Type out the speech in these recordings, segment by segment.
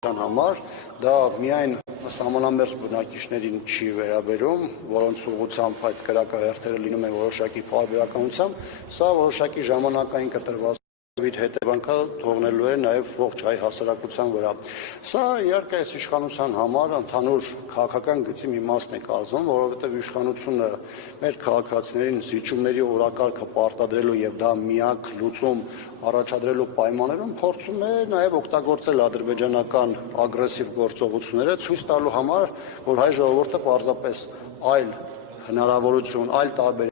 համար դա միայն սահմանամերձ բնակիչներին չի վերաբերում, որոնց ուղղությամբ այդ կրակահերթերը լինում են որոշակի պարբերականությամբ, սա որոշակի ժամանակային կտրված հետևանքով թողնելու է նաև ողջ հայ հասարակության վրա։ Սա իհարկե այս իշխանության համար ընդհանուր քաղաքական գծի մի մասն է կազմում, որովհետև իշխանությունը մեր քաղաքացիներին զիջումների օրակարգը պարտադրելու եւ դա միակ լուծում առաջադրելու պայմաններում փորձում է նաև օգտագործել ադրբեջանական ագրեսիվ գործողությունները, ցույց տալու համար, որ հայ ժողովուրդը պարզապես այլ հնարավորություն, այլ տարբեր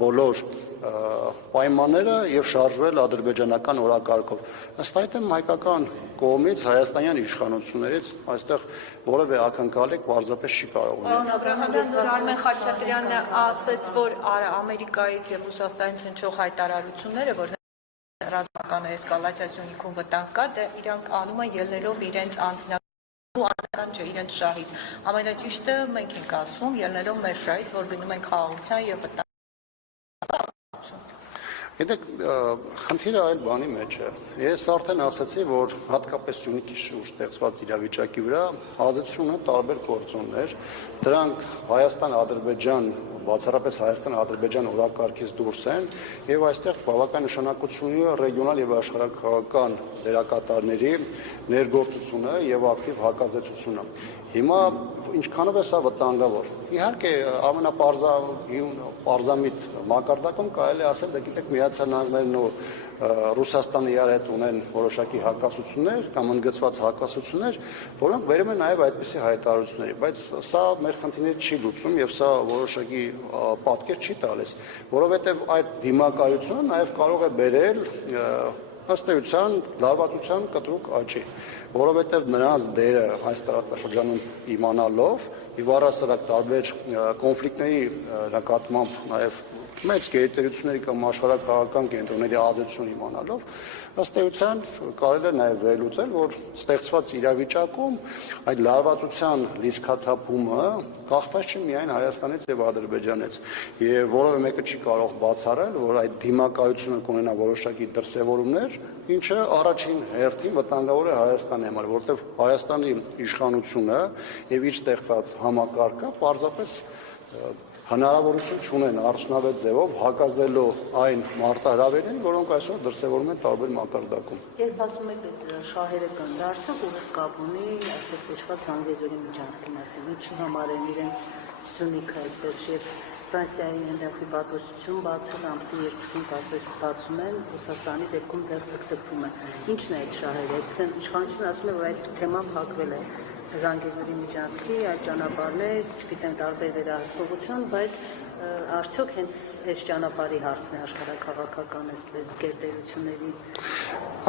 բոլոր պայմանները եւ շարժվել ադրբեջանական օրակարգով։ Ըստ այդմ հայկական կողմից հայաստանյան իշխանություններից այստեղ որևէ ակնկալիք պարզապես չի կարող ունենալ։ Պարոն Աբրահամյան, նոր Արմեն Խաչատրյանը ասաց, որ Ամերիկայից եւ Ռուսաստանից հնչող հայտարարությունները, որ ռազմական էսկալացիայի հիմքում վտանգ կա, դա իրանք անում են ելնելով իրենց անձնական չէ, իրենց շահից։ Ամենաճիշտը մենք ենք ասում, ելնելով մեր շահից, որ գնում ենք խաղաղության եւ վտանգ։ Գիտեք, խնդիրը այլ բանի մեջ է։ Ես արդեն ասացի, որ հատկապես Սյունիքի շուրջ ստեղծված իրավիճակի վրա ազդեցությունը տարբեր գործոններ, դրանք Հայաստան-Ադրբեջան, բացառապես Հայաստան-Ադրբեջան օրակարգից դուրս են եւ այստեղ բավական նշանակություն ունի ռեգիոնալ եւ աշխարհաքաղաքական դերակատարների ներգործությունը եւ ակտիվ հակազդեցությունը։ Հիմա ինչքանով է սա վտանգավոր։ Իհարկե ամենապարզամիտ մակարդակում կարելի է ասել, դա գիտեք, Միացյալ Նահանգներն ու Ռուսաստանը իրար հետ ունեն որոշակի հակասություններ կամ ընդգծված հակասություններ, որոնք բերում են նաև այդպիսի հայտարարությունների, բայց սա մեր խնդիրները չի լուծում եւ սա որոշակի պատկեր չի տալիս, որովհետեւ այդ դիմակայությունը նաև կարող է բերել ըստ էության լարվածության կտրուկ աճի, որովհետև նրանց դերը այս տարածաշրջանում իմանալով եւ առասարակ տարբեր կոնֆլիկտների նկատմամբ նաև մեծ գերտերությունների կամ աշխարհակաղական կենտրոնների ազդեցություն իմանալով ըստ էության կարելի է նաև վերլուծել, որ ստեղծված իրավիճակում այդ լարվածության լիցքաթափումը կախված չի միայն Հայաստանից եւ Ադրբեջանից եւ որևէ մեկը չի կարող բացառել, որ այդ դիմակայությունը կունենա որոշակի դրսևորումներ, ինչը առաջին հերթին վտանգավոր է Հայաստանի համար, որովհետեւ Հայաստանի իշխանությունը եւ իր ստեղծած համակարգը պարզապես հնարավորություն չունեն արդյունավետ ձևով հակազդելու այն մարտահրավերներին, որոնք այսօր դրսևորում են տարբեր մակարդակում։ Երբ ասում եք այդ շահերը կան, դա արդյոք ուղիղ կապ ունի այսպես կոչված Զանգեզուրի միջանցքի մասին, ինչի համար են իրենց Սյունիքը այսպես եւ Ֆրանսիայի ընդդեմ պատասխանատվություն բացել ամսի 2-ին կարծես ստացում են, Ռուսաստանի դեպքում դեռ ցկցկվում է։ Ինչն է այդ շահերը, այսինքն իշխանությունը ասում է, որ այդ թեման փակվել է Զանգեզուրի միջանցքի, այլ ճանապարհներ, չգիտեմ, տարբեր վերահսկողություն, բայց արդյոք հենց այս ճանապարհի հարցն է աշխարհակաղակական այսպես գերտերությունների։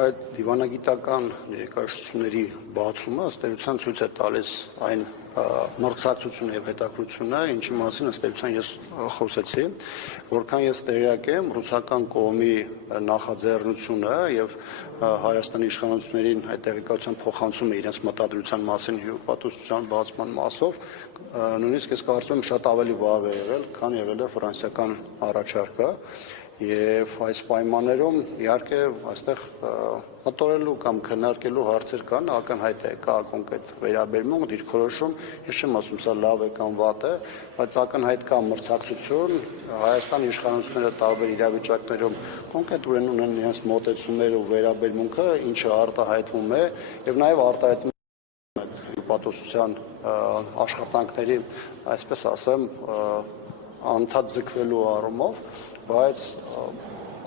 Այդ դիվանագիտական ներկայացությունների բացումը ըստ էության ցույց է տալիս այն մրցակցությունը եւ հետաքրությունը, ինչի մասին ըստ էության ես խոսեցի, որքան ես տեղյակ եմ, ռուսական կողմի նախաձեռնությունը եւ Հայաստանի իշխանություններին այդ տեղեկատվության փոխանցումը իրենց մտադրության մասին հյուպատոսության բացման մասով, նույնիսկ ես կարծում եմ շատ ավելի վաղ է եղել, քան եղել է ֆրանսիական առաջարկը եւ այս պայմաններում իհարկե այստեղ մտորելու կամ քննարկելու հարցեր կան, ակնհայտ է, կա կոնկրետ վերաբերմունք, դիրքորոշում, ես չեմ ասում սա լավ է կամ վատ է, բայց ակնհայտ կա մրցակցություն, Հայաստանի իշխանությունները տարբեր իրավիճակներում կոնկրետ ունեն իրենց մոտեցումներ ու վերաբերմունքը, ինչը արտահայտվում է եւ նաեւ արտահայտվում է պատասխանատվության աշխատանքների, այսպես ասեմ, անդադ ձգվելու առումով, բայց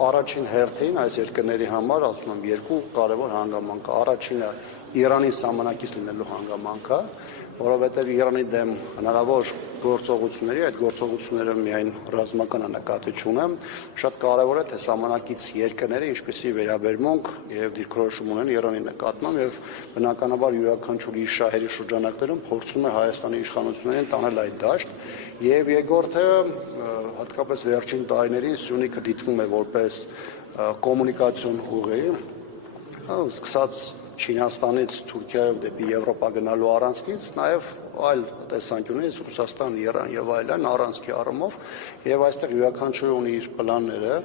առաջին հերթին այս երկրների համար ասում եմ երկու կարևոր հանգամանք։ Առաջինը Իրանի սահմանակից լինելու հանգամանքը, որովհետև Իրանի դեմ հնարավոր գործողությունների, այդ գործողությունները միայն ռազմական նկատի չունեմ, շատ կարևոր է թե սահմանակից երկրները ինչպեսի վերաբերմունք եւ դիրքորոշում ունեն Իրանի նկատմամբ եւ բնականաբար յուրաքանչյուր շահերի շրջանակներում փորձում է Հայաստանի իշխանություններին տանել այդ դաշտ եւ երկրորդը հատկապես վերջին տարիներին Սյունիքը դիտվում է որպես կոմունիկացիոն ուղի, սկսած Չինաստանից Թուրքիայով դեպի Եվրոպա գնալու առանցքից նաև այլ տեսանկյունից Ռուսաստան, Իրան եւ այլն առանցքի առումով եւ այստեղ յուրաքանչյուրը ունի իր պլանները,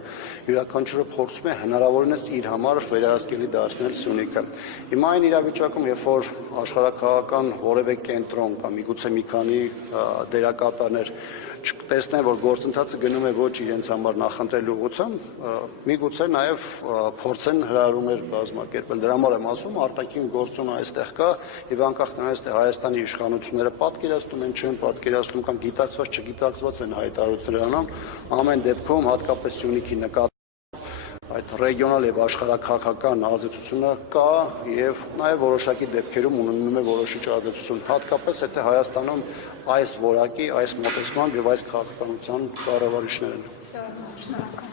յուրաքանչյուրը փորձում է հնարավորինս իր համար վերահսկելի դարձնել Սյունիքը։ Հիմա այն իրավիճակում, երբ որ աշխարհակաղական որևէ կենտրոն կամ միգուցե մի քանի դերակատարներ տեսնեն, որ գործընթացը գնում է ոչ իրենց համար նախընտրելու ուղղությամբ, միգուցե նաև փորձեն հրահրումներ կազմակերպել։ Դրա համար եմ ասում, արտաքին գործոնը այստեղ կա եւ անկախ նրանից թե Հայաստանի իշխանությունները պատկերացնում են, չեն պատկերացնում կամ գիտակցված չգիտակցված են հայտարարություններ անում, ամեն դեպքում հատկապես Սյունիքի նկատմամբ այդ ռեգիոնալ եւ աշխարհակաղակական ազդեցությունը կա եւ նաեւ որոշակի դեպքերում ունենում է որոշիչ ազդեցություն, հատկապես եթե Հայաստանում այս որակի, այս մոտեցման եւ այս քաղաքականության կառավարիչներն են։